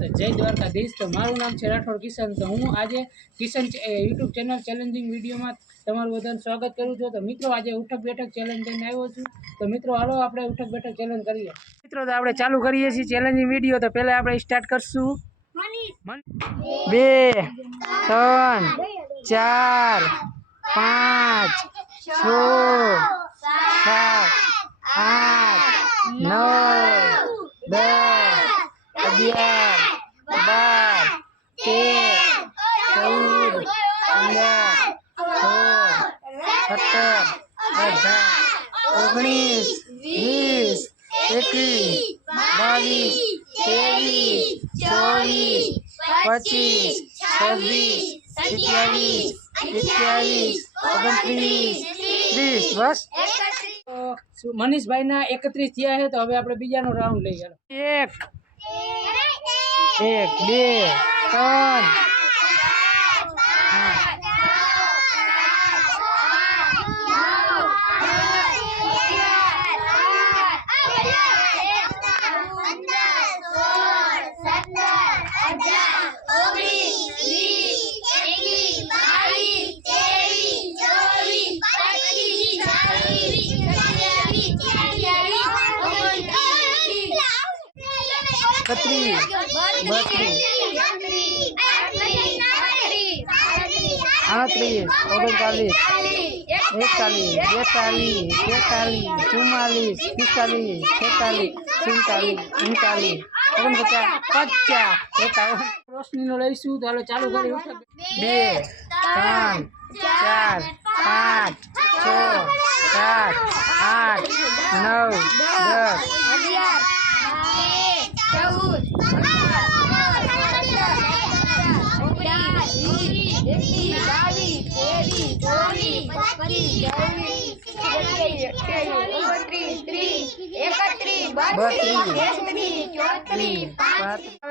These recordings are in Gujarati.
તો જય દ્વારકાધીશ। તો મારું નામ છે રાઠોડ કિશન। તો હું આજે કિશન યુટ્યુબ ચેનલ ચેલેન્જિંગ વિડીયોમાં તમારું બધાનું સ્વાગત કરું છું। તો મિત્રો આજે ઉઠક બેઠક ચેલેન્જ લઈને આવ્યો છું। તો મિત્રો હાલો આપણે ઉઠક બેઠક ચેલેન્જ કરીએ। મિત્રો તો આપણે ચાલુ કરીએ છીએ ચેલેન્જિંગ વિડીયો। તો પહેલા આપણે સ્ટાર્ટ કરશું 2 3 4 5 6 7 8 9 10 11 12 13 બસ मनीष भाई ना 31 થયા है। तो હવે આપણે બીજાનો રાઉન્ડ લઈ ચાલો 1 2 3 रोशनी नो लईशू। तो हालो चालू करी 2 3 4 5 6 7 8 9 10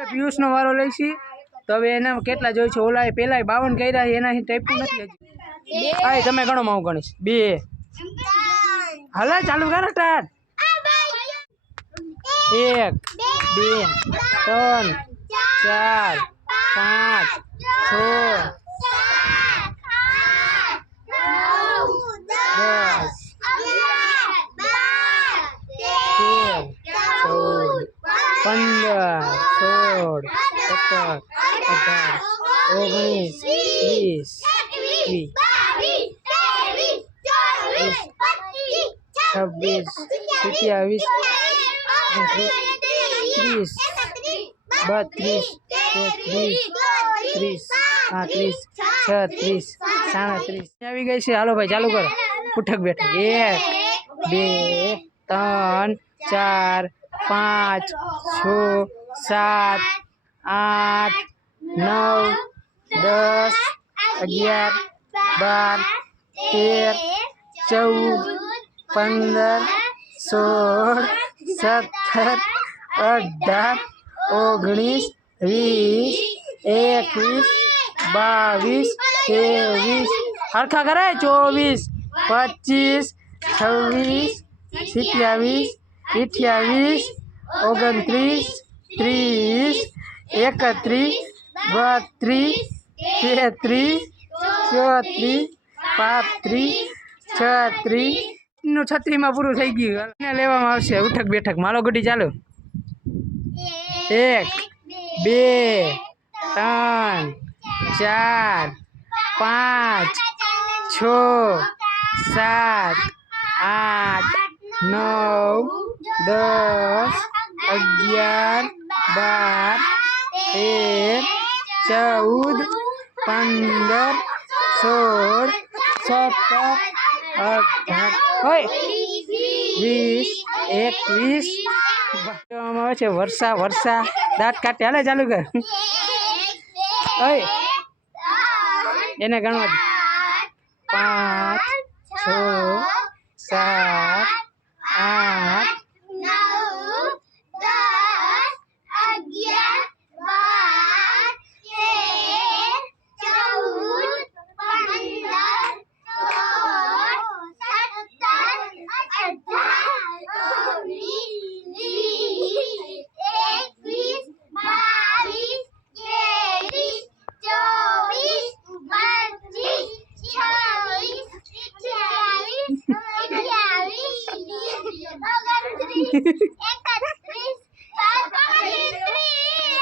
पीयूष नो वारो लईशी। तो हवे एना केटला जोई छे? ओला पेला 52 कर्या एना टाइप नथी हजी। आय तमे गणो मां गणीश 2 हला चालू करो स्टार्ट 1 2 3 4 5 6 આવી ગઈ છે। હાલો ભાઈ ચાલુ કરો ઉઠક બેઠક 1 2 3 4 5 6 7 8 9 10 11 12 13 14 15 16 17 18 19 20 21 22 23 हरखा करे 24 25 26 27 28 29 30 31 32 33 34 35 36 નું 36 માં પૂરું થઈ ગયું। ને લેવામાં આવશે ઉઠક બેઠક। માલો ગુડી ચાલુ 1 2 3 4 5 6 7 8 9 10 11 12 13 14 15 16 17 18 20 21 वर्षा वर्षा दांत काटे हाले चालू कर एने गणवा 5 6 7 8 21 22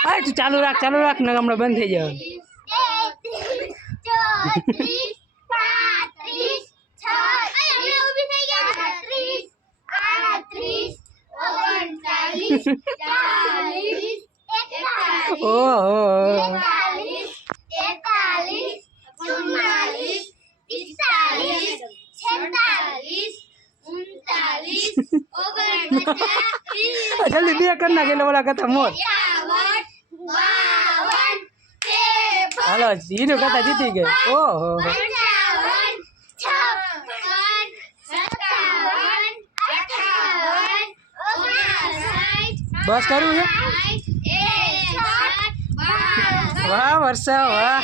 હા તું ચાલુ રાખ ને હમણાં બંધ થઈ જાય. ઓહો જલ્દી બે કર નાખ એટલે ઓલા કરતા મોર. હાલો હીરો કરતા જીતી ગયો. ઓહો બસ કરવું છે. વાહ વર્ષા વાહ.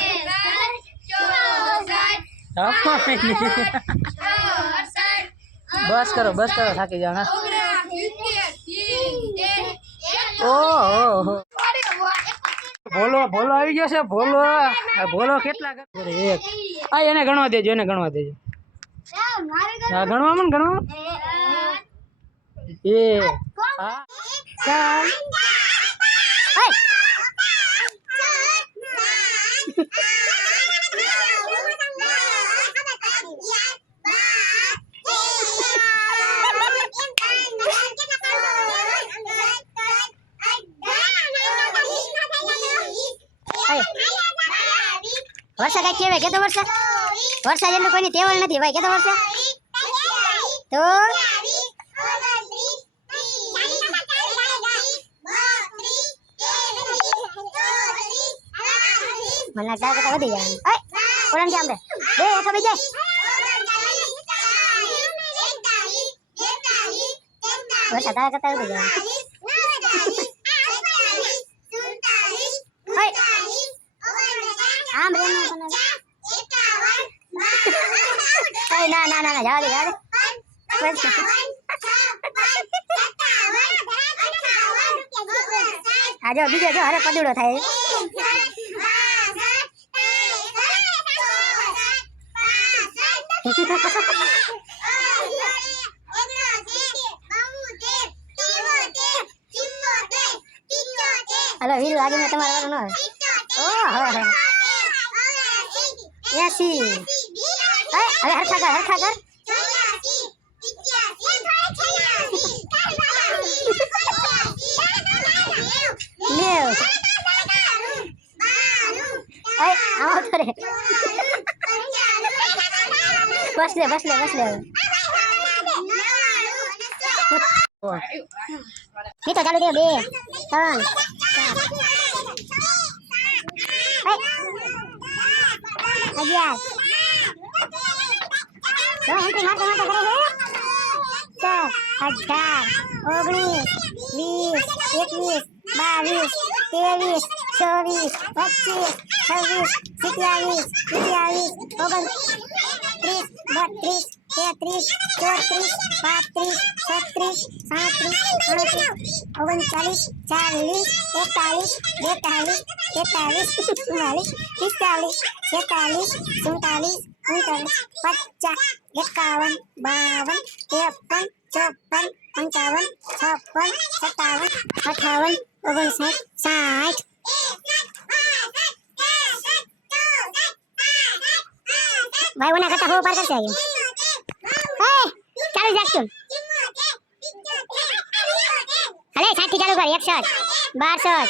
બસ કરો થાકી જાઓ. હા ઓહો ભોલો આવી ગયો છે. ભોલો કેટલા કરે? એક આ એને ગણવા દેજો. હા ગણવા એ હા ચાલ. વર્ષા કઈ કેવાય કેતો વર્ષા જેટલું કોઈની ટેવલ નથી ભાઈ. કેતો વર્ષા તો મને ચાર કરતા વધી જાય. ઓળણ કેમ રે બે હેઠો બેસી જાય. વર્ષા તારા કરતા વધી જાય. આમ રે ના જાવ દે. આ જો બીજો જો હરે પદુડો થાય. હલો વીર લાગીને તમારે વાળો ન ઓહો 80. હવે હરખા કર. બસ લે મી તો ચાલુ દે 2 3 4 તો એન્ટ્રી મારતા કરે છે. 18 19 20 21 22 23 24 25 26 27 28 29 30 32 33 34 35 36 37 38 39 40 41 42 43 44 45 46 47 48 51 52 53 54 55 56 57 58 59 60. भाई वना करता हो पार करते आइए. चालू जाग तुम. अरे 60 चालू कर. 61 62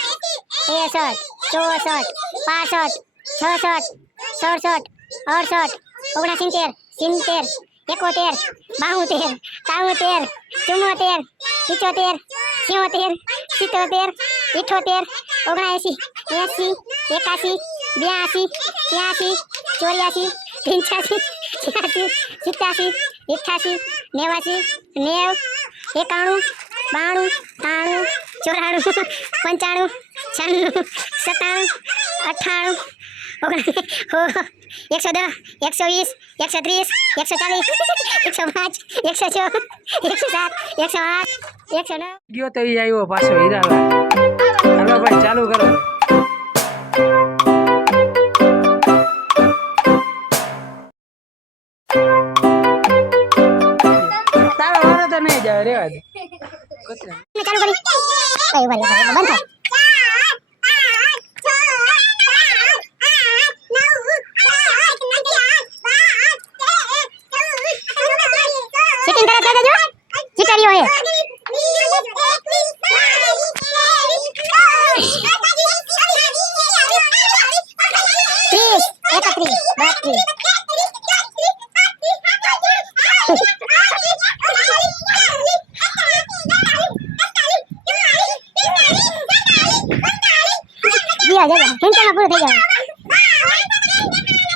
63 64 65 66 67 68 69 70 71 72 73 74 75 76 77 78 79 80 81 82 83 84 85 86 87 88 89 90 91 92 93 94 95 96 97 98 110 120 130 140 105 106 107 108 109 ગયો તો ઈ આવ્યો પાછો હીરાલા. હાલો ભાઈ ચાલુ કરો. તારો વારો તો નહીં જાય રેવા દે. મેં ચાલુ કરી કઈ વાર બંધ થાય સિટિંગ કરે તો દેજો ચીટરીઓ હે ત્રીસ 31 32 હિંચા પૂરું થઈ જાય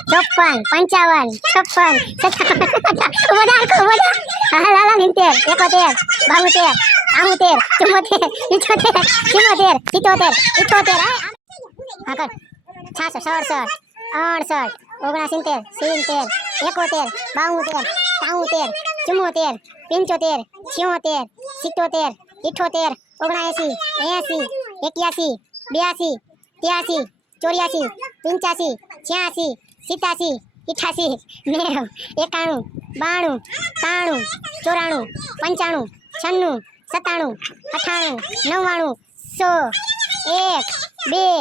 54 55 56 57 90 71 72 73 74 75 77 78 હા કર 66 67 68 69 70 71 72 73 74 75 77 78 79 80 81 82 83 84 85 86 87 88 90 91 92 93 94 95 96 97 98 99 100 1 2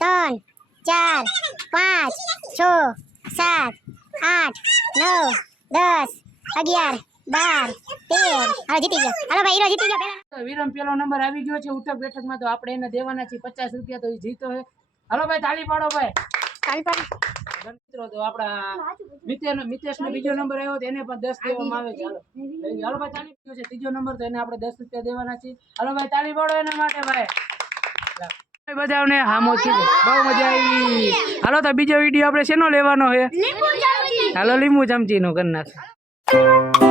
3 4 5 6 7 8 9 10 11 12 13 હવે જીતી ગયો હાલો ભાઈ હીરો જીતી ગયો પહેલા તો વિરમ પેલો નંબર આવી ગયો છે ઉઠક બેઠકમાં તો આપણે એને દેવાના છે 50 રૂપિયા તો એ જીતો હે હાલો ભાઈ તાળી પાડો ભાઈ તાળી પાડી મિત્રો તો આપણા મિતેશનો બીજો નંબર આવ્યો તો એને પણ 10 દેવામાં આવે છે હાલો ભાઈ તાળી પાડ્યો છે ત્રીજો નંબર તો એને આપણે 10 રૂપિયા દેવાના છે હાલો ભાઈ તાળી પાડો એના માટે ભાઈ બધાને હામો કીધું બહુ મજા આવી હાલો તો બીજો વિડીયો આપણે શેનો લેવાનો છે હાલો લીંબુ ચમચીનો કરી નાખ